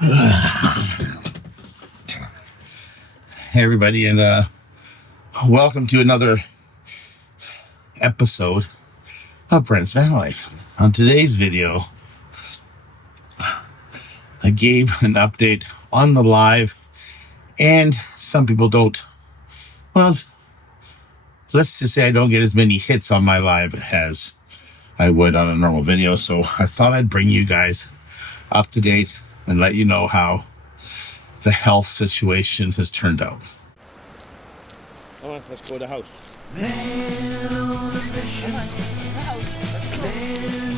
Hey everybody, and welcome to another episode of Brent's VanLife. On today's video, I gave an update on the live, and some people don't. Well, let's just say I don't get as many hits on my live as I would on a normal video, so I thought I'd bring you guys up to date and let you know how the health situation has turned out. Come on, let's go to the house. Man on a mission. Man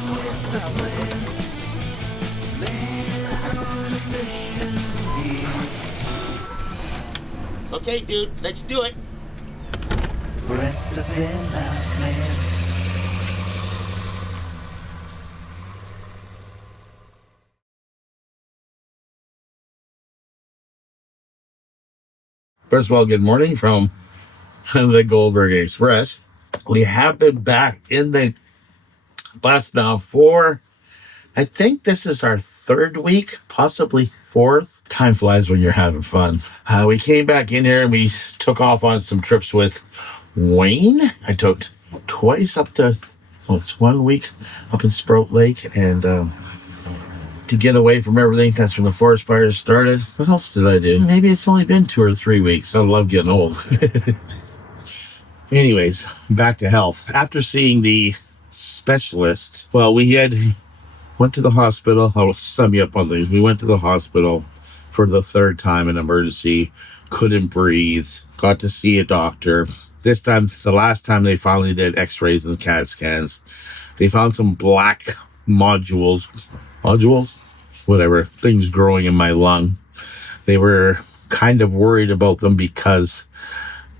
with a plan. Man on a mission. Okay, dude, let's do it. Brent the VanLife man. First of all, good morning from the Goldberg Express. We have been back in the bus now for, I think this is our third week, possibly fourth. Time flies when you're having fun. We came back in here and we took off on some trips with Wayne. I took twice up to, it's 1 week up in Sprout Lake, and to get away from everything. That's when the forest fires started. What else did I do? Maybe it's only been 2 or 3 weeks. I love getting old. Anyways, back to health. After seeing the specialist, well, went to the hospital. I'll sum you up on these. We went to the hospital for the third time in emergency. Couldn't breathe. Got to see a doctor. This time, the last time they finally did x-rays and CAT scans, they found some black whatever, things growing in my lung. They were kind of worried about them because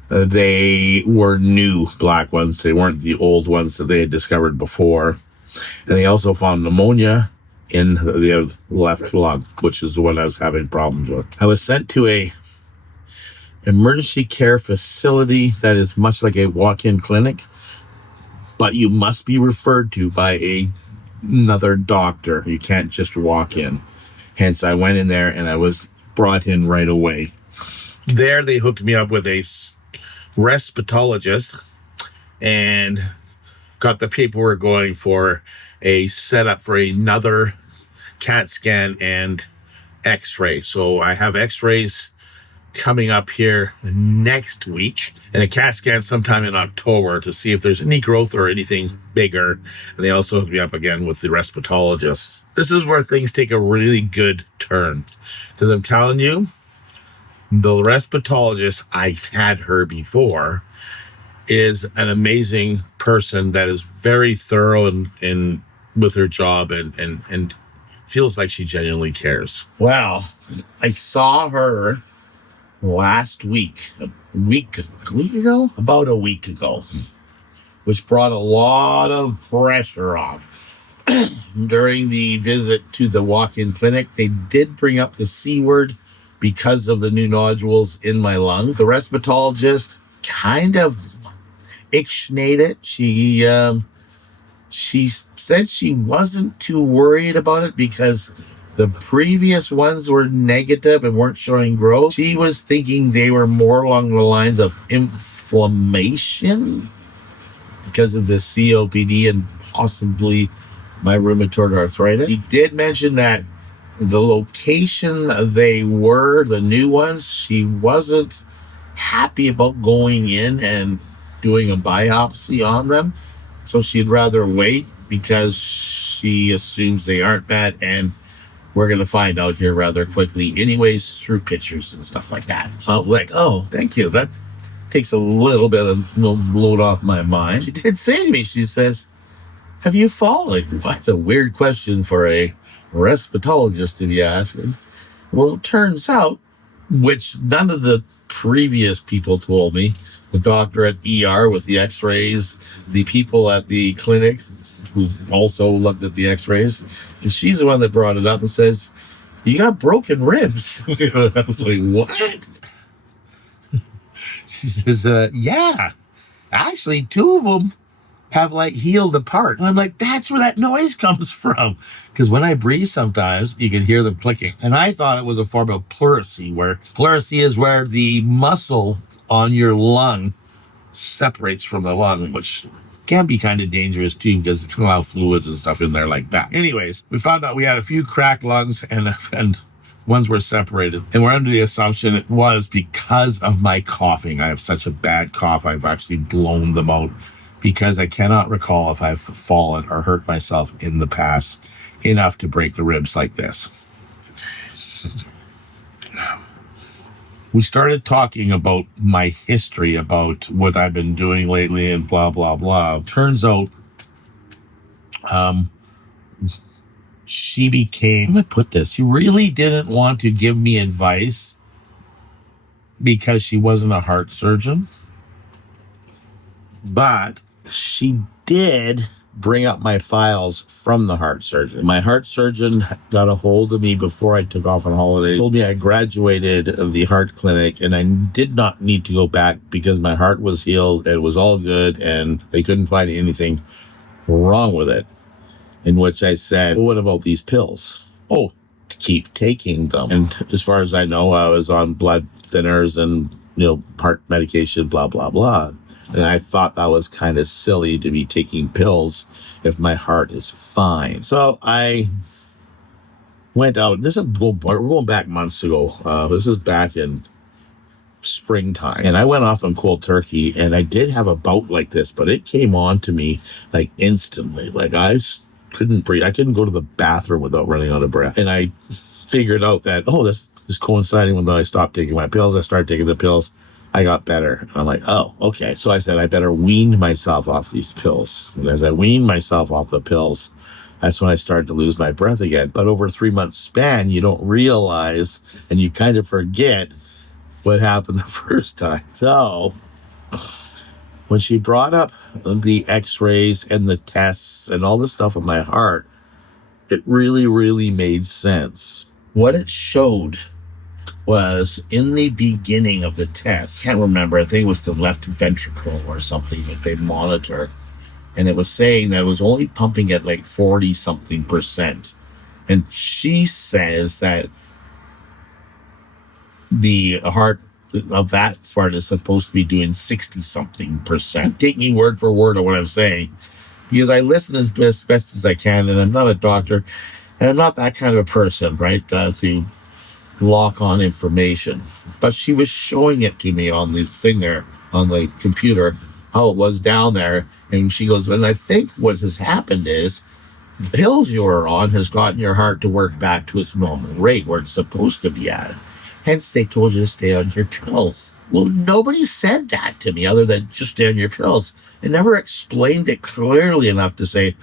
they were new black ones. They weren't the old ones that they had discovered before. And they also found pneumonia in the left lung, which is the one I was having problems with. I was sent to a emergency care facility that is much like a walk-in clinic, but you must be referred to by another doctor. You can't just walk in. Hence, I went in there and I was brought in right away. There, they hooked me up with a respirologist and got the paperwork going for a setup for another CAT scan and x-ray. So I have x-rays coming up here next week and a CAT scan sometime in October to see if there's any growth or anything bigger. And they also hooked me up again with the respirologist. This is where things take a really good turn, because I'm telling you, the respirologist, I've had her before, is an amazing person that is very thorough in with her job and feels like she genuinely cares. Well, I saw her last week, about a week ago, which brought a lot of pressure off. During the visit to the walk-in clinic, they did bring up the C word because of the new nodules in my lungs. The respirologist kind of ixnayed it. She said she wasn't too worried about it because the previous ones were negative and weren't showing growth. She was thinking they were more along the lines of inflammation because of the COPD and possibly my rheumatoid arthritis. She did mention that the location they were, the new ones, she wasn't happy about going in and doing a biopsy on them. So she'd rather wait because she assumes they aren't bad, and we're going to find out here rather quickly anyways through pictures and stuff like that. So I'm like, oh, thank you. That takes a little bit of load off my mind. She did say to me, she says, have you fallen? Well, that's a weird question for a respirologist to be asking. Well, it turns out, which none of the previous people told me, the doctor at ER with the x-rays, the people at the clinic who also looked at the x-rays, and she's the one that brought it up and says, you got broken ribs. I was like, what? She says, yeah, actually 2 of them have like healed apart. And I'm like, that's where that noise comes from. Because when I breathe sometimes, you can hear them clicking. And I thought it was a form of pleurisy, where pleurisy is where the muscle on your lung separates from the lung, which can be kind of dangerous too, because it can allow fluids and stuff in there like that. Anyways, we found out we had a few cracked lungs and ones were separated. And we're under the assumption it was because of my coughing. I have such a bad cough, I've actually blown them out, because I cannot recall if I've fallen or hurt myself in the past enough to break the ribs like this. We started talking about my history, about what I've been doing lately and blah, blah, blah. Turns out, she became, how do I put this? She really didn't want to give me advice because she wasn't a heart surgeon. But she did bring up my files from the heart surgeon. My heart surgeon got a hold of me before I took off on holiday. Told me I graduated the heart clinic and I did not need to go back because my heart was healed. It was all good and they couldn't find anything wrong with it. In which I said, well, what about these pills? Oh, to keep taking them. And as far as I know, I was on blood thinners and, heart medication, blah, blah, blah. And I thought that was kind of silly to be taking pills if my heart is fine. So I went out. We're going back months ago. This is back in springtime. And I went off on cold turkey, and I did have a bout like this, but it came on to me like instantly. Like I couldn't breathe. I couldn't go to the bathroom without running out of breath. And I figured out that, this is coinciding with when I stopped taking my pills. I started taking the pills. I got better. I'm like, oh, okay. So I said, I better wean myself off these pills. And as I weaned myself off the pills, that's when I started to lose my breath again. But over a 3-month span, you don't realize and you kind of forget what happened the first time. So when she brought up the x-rays and the tests and all the stuff on my heart, it really, really made sense. What it showed was in the beginning of the test, can't remember, I think it was the left ventricle or something that they monitor, and it was saying that it was only pumping at like 40 something percent. And she says that the heart of that part is supposed to be doing 60 something percent. Taking word for word of what I'm saying, because I listen as best as I can, and I'm not a doctor, and I'm not that kind of a person, right, to lock on information. But she was showing it to me on the thing there, on the computer, how it was down there. And she goes, and I think what has happened is the pills you are on has gotten your heart to work back to its normal rate where it's supposed to be at. Hence, they told you to stay on your pills. Well, nobody said that to me other than just stay on your pills. It never explained it clearly enough to say,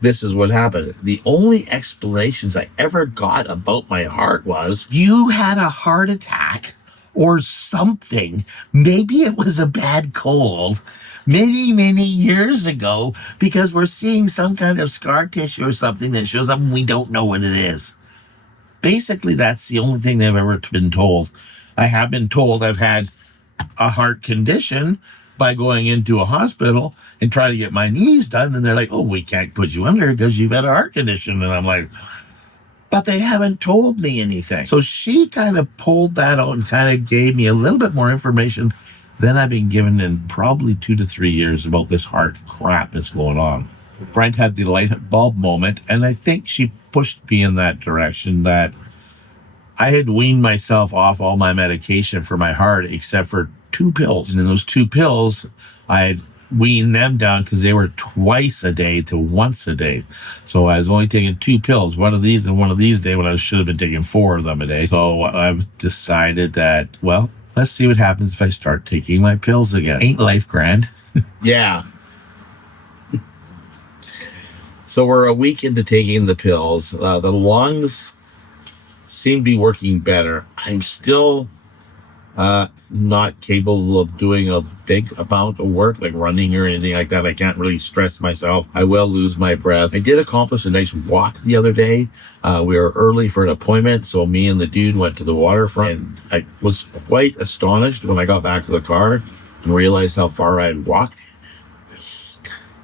this is what happened. The only explanations I ever got about my heart was, you had a heart attack or something. Maybe it was a bad cold many, many years ago, because we're seeing some kind of scar tissue or something that shows up and we don't know what it is. Basically, that's the only thing I've ever been told. I have been told I've had a heart condition by going into a hospital and trying to get my knees done. And they're like, oh, we can't put you under because you've had a heart condition. And I'm like, but they haven't told me anything. So she kind of pulled that out and kind of gave me a little bit more information than I've been given in probably 2 to 3 years about this heart crap that's going on. Brent had the light bulb moment, and I think she pushed me in that direction, that I had weaned myself off all my medication for my heart except for 2 pills. And in those 2 pills, I had weaned them down because they were twice a day to once a day. So I was only taking 2 pills, one of these and one of these a day, when I should have been taking 4 of them a day. So I've decided that, well, let's see what happens if I start taking my pills again. Ain't life grand? Yeah. So we're a week into taking the pills. The lungs seem to be working better. I'm still not capable of doing a big amount of work, like running or anything like that. I can't really stress myself. I will lose my breath. I did accomplish a nice walk the other day. We were early for an appointment, so me and the dude went to the waterfront. And I was quite astonished when I got back to the car and realized how far I'd walked.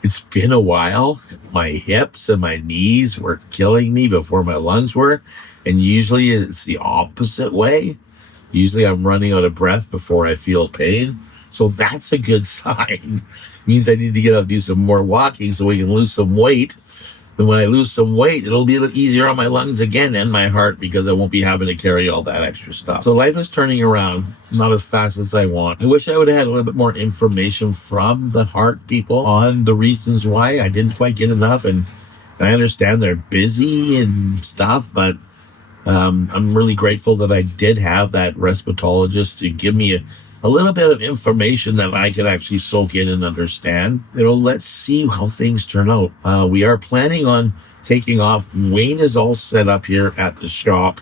It's been a while. My hips and my knees were killing me before my lungs were. And usually it's the opposite way. Usually I'm running out of breath before I feel pain. So that's a good sign. Means I need to get out and do some more walking so we can lose some weight. Then when I lose some weight, it'll be a little easier on my lungs again and my heart because I won't be having to carry all that extra stuff. So life is turning around, not as fast as I want. I wish I would have had a little bit more information from the heart people on the reasons why I didn't quite get enough. And I understand they're busy and stuff, but I'm really grateful that I did have that respirologist to give me a little bit of information that I could actually soak in and understand. Let's see how things turn out. We are planning on taking off. Wayne is all set up here at the shop.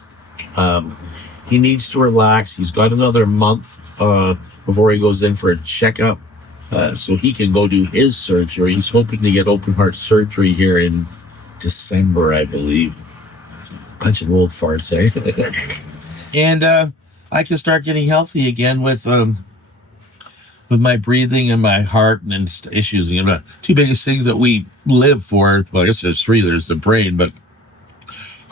He needs to relax. He's got another month before he goes in for a checkup so he can go do his surgery. He's hoping to get open heart surgery here in December, I believe. Bunch of old farts, eh? And I can start getting healthy again with my breathing and my heart and issues. The two biggest things that we live for, well, I guess there's three. There's the brain, but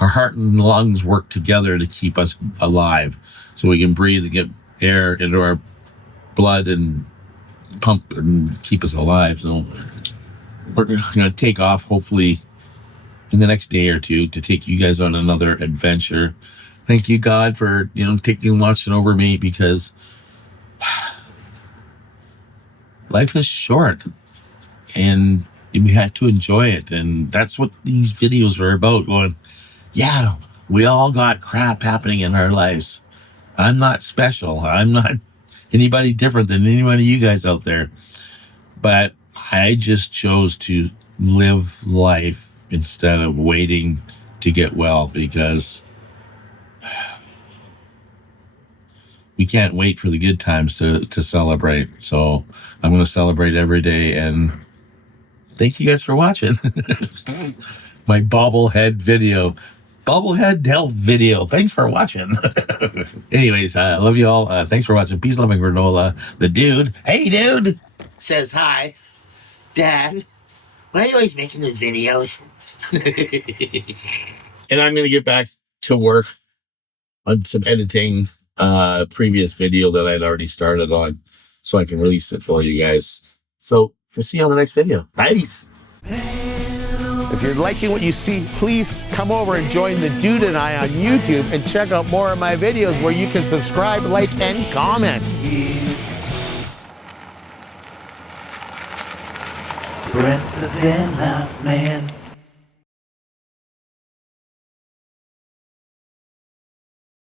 our heart and lungs work together to keep us alive, so we can breathe and get air into our blood and pump and keep us alive. So we're going to take off, hopefully, in the next day or two to take you guys on another adventure. Thank you, God, for, watching over me, because life is short and we had to enjoy it. And that's what these videos are about. Going, yeah, we all got crap happening in our lives. I'm not special. I'm not anybody different than any one of you guys out there. But I just chose to live life instead of waiting to get well, because we can't wait for the good times to celebrate. So I'm going to celebrate every day. And thank you guys for watching my bobblehead health video. Thanks for watching. Anyways, I love you all. Thanks for watching. Peace, love, and granola. The dude, hey dude, says hi. Dad, why are you always making those videos? And I'm going to get back to work on some editing previous video that I'd already started on, so I can release it for you guys. So we'll see you on the next video. Peace. If you're liking what you see, please come over and join the Dude and I on YouTube and check out more of my videos where you can subscribe, like, and comment. Brent the VanLife man.